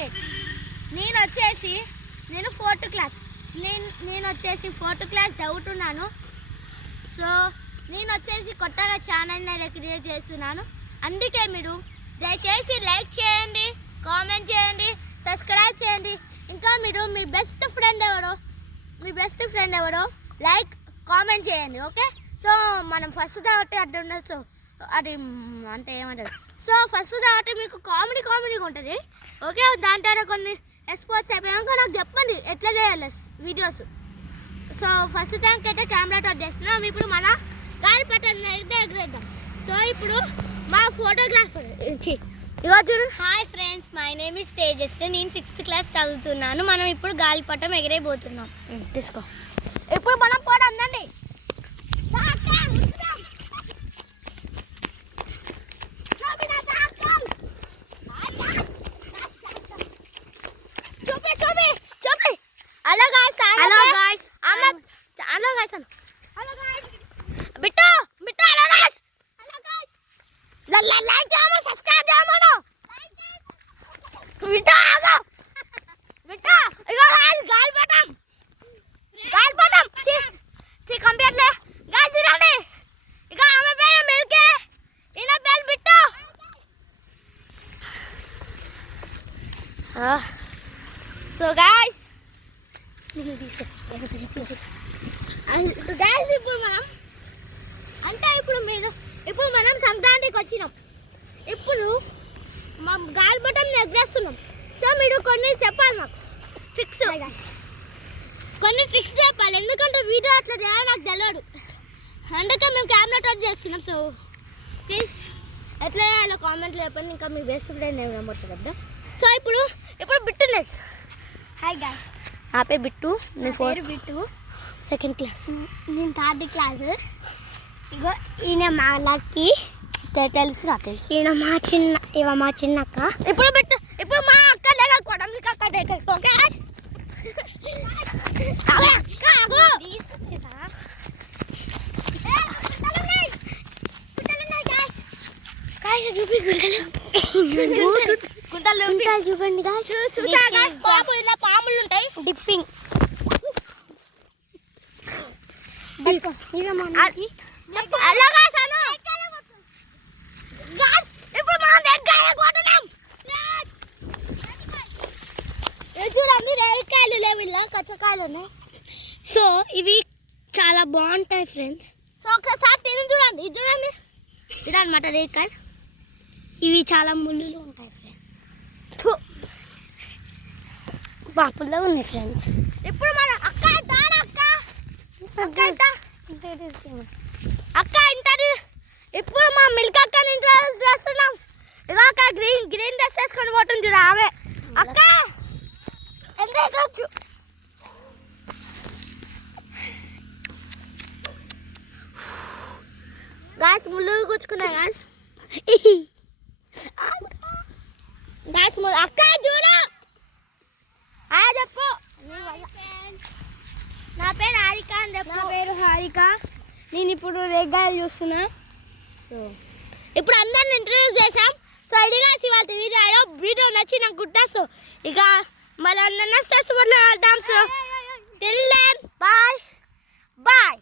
తేజ్. నేను 4th class. నేను వచ్చేసి 4th క్లాస్ చదువుతున్నాను. సో నేను వచ్చేసి కొత్తగా ఛానల్ని క్రియేట్ చేస్తున్నాను. అందుకే మీరు దయచేసి లైక్ చేయండి, కామెంట్ చేయండి, సబ్స్క్రైబ్ చేయండి. ఇంకా మీరు మీ బెస్ట్ ఫ్రెండ్ ఎవరో లైక్ కామెంట్ చేయండి. ఓకే, సో మనం ఫస్ట్ కాబట్టి అడ్డు ఉండదు. సో అది అంటే ఏమంటారు, సో ఫస్ట్ కాబట్టి మీకు కామెడీగా ఉంటుంది. ఓకే, దాని తర్వాత కొన్ని ఎక్స్పోర్ట్స్ అయిపోయాక నాకు చెప్పండి ఎట్లా చేయాలి వీడియోస్. సో ఫస్ట్ టైంకి అయితే కెమెరా టచ్ చేస్తున్నాం. ఇప్పుడు మన గాలిపటం అయితే ఎగరేద్దాం. సో ఇప్పుడు మా ఫోటోగ్రాఫర్ ఈరోజు. Hi friends, my name is Tejaswi. నేను 6th క్లాస్ చదువుతున్నాను. మనం ఇప్పుడు గాలిపటం ఎగరేయబోతున్నాం. తీసుకో. ఇప్పుడు మనం కూడా అందండి. So guys, ఇప్పుడు మనం సంక్రాంతికి వచ్చినాం. ఇప్పుడు మా గాలిపటం ఎగరేస్తున్నాం. సో మీరు కొన్ని చెప్పాలి, మాకు ట్రిక్స్, కొన్ని ట్రిక్స్ చెప్పాలి. ఎందుకంటే వీడియో అట్లా చేయాలి నాకు తెలియదు. అందుకే మేము కెమెరా టచ్ చేస్తున్నాం. సో ప్లీజ్ ఎట్లా చేయాలో కామెంట్లో చెప్పండి. ఇంకా మీ బెస్ట్ ఫ్రెండ్ ఏమి నమ్మొద్దు. సో ఇప్పుడు బిట్టునెస్. హాయ్ గాయ్స్, నా పేరు బిట్టు. నేను 2nd క్లాస్. నేను 3rd క్లాస్. ఇగో ఈయన మా లక్కీ. తెలుసు. ఈయన మా చిన్నక్క. ఇప్పుడు మా అక్క లేకపోవడం మీకు అక్క దగ్గర. చూపండి పాములు ఉంటాయి. డిప్పింగ్ చూడండి, రేగికాయలు లేవు, ఇలా కచ్చకాయలు ఉన్నాయి. సో ఇవి చాలా బాగుంటాయి ఫ్రెండ్స్. సో ఒకసారి తిని చూడండి. చూడండి అన్నమాట రేగికాయలు. ఇవి చాలా ముళ్ళు ఉంటాయి ఫ్రెండ్స్. బాపుల్లో ఉన్నాయి ఫ్రెండ్స్. ఇప్పుడు మన అక్క ఇంటర్. ఇప్పుడు మా మిల్క్ అక్కని ఇంట్రడ్యూస్ చేస్తున్నాం. ఇక అక్క గ్రీన్ డ్రెస్ వేసుకొని పోతుంది చూడ. ఆమె అక్క ఎంత గాస్ ముళ్ళు కూర్చుకున్నా గాస్. అక్క చూడు, చెప్పు. నా పేరు హారిక అని చెప్పు. నా పేరు హారిక. నేను ఇప్పుడు రేగాయలు చూస్తున్నా. సో ఇప్పుడు అందరిని ఇంట్రడ్యూస్ చేసాం. సో ఇదిగా ఇవాళ వీడియో నచ్చి నాకు గుర్తా. సో ఇక మళ్ళీ నెక్స్ట్ బాయ్.